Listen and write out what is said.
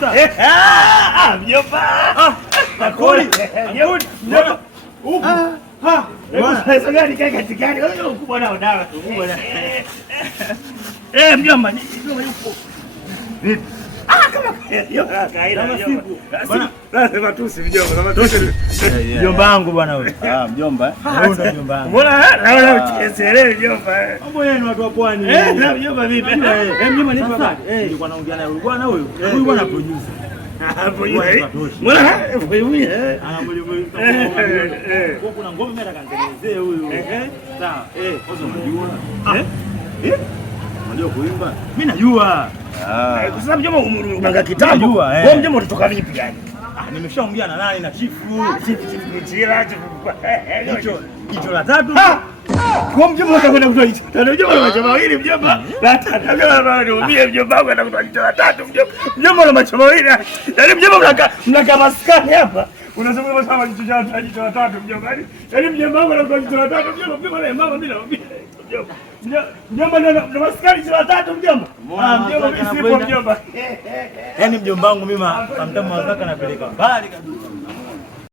pesa. Mjomba. Nakoli. Mjomba. Pesa gani kaka katikati? Wewe ukubwa nao dawa tu. Mjomba, mjomba yupo. Vipi? Lazima tusi mjomba. Mjomba wangu bwana wewe. Mjomba. Wewe ndo mjomba wangu. Mbona naona ukielewi mjomba? Mambo yenu watu wa pwani. Mjomba vipi? Mjomba nipo habari. Nilikuwa naongea naye huyu bwana huyu. Huyu bwana producer. Hapo yeye. Mbona wewe? Kwa kuna ngoma mimi atakanitengenezea huyu. Sawa. Kwanza unajua. Unajua kuimba? Mimi najua. Sasa mjomba unanga kitambo. Wewe mjomba utatoka vipi yani? Nimeshaongea na nani na chifu. Jicho la tatu. Kwa mjomba utakwenda kutoa jicho. Unajua una macho mawili mjomba. La tatu kama niumie mjomba wangu anakutoa jicho la tatu mjomba. Mjomba una macho mawili. Yaani mjomba mnakaa maskani hapa. Unasema kama jicho la tatu mjomba. Yaani mjomba wangu anakutoa jicho la tatu mjomba na mama bila mjomba. Mjomba ndo maskani jicho la tatu mjomba. Mjomba mimi sipo mjomba. Yaani mjomba wangu mimi amtamu wazaka napeleka mbali kabisa.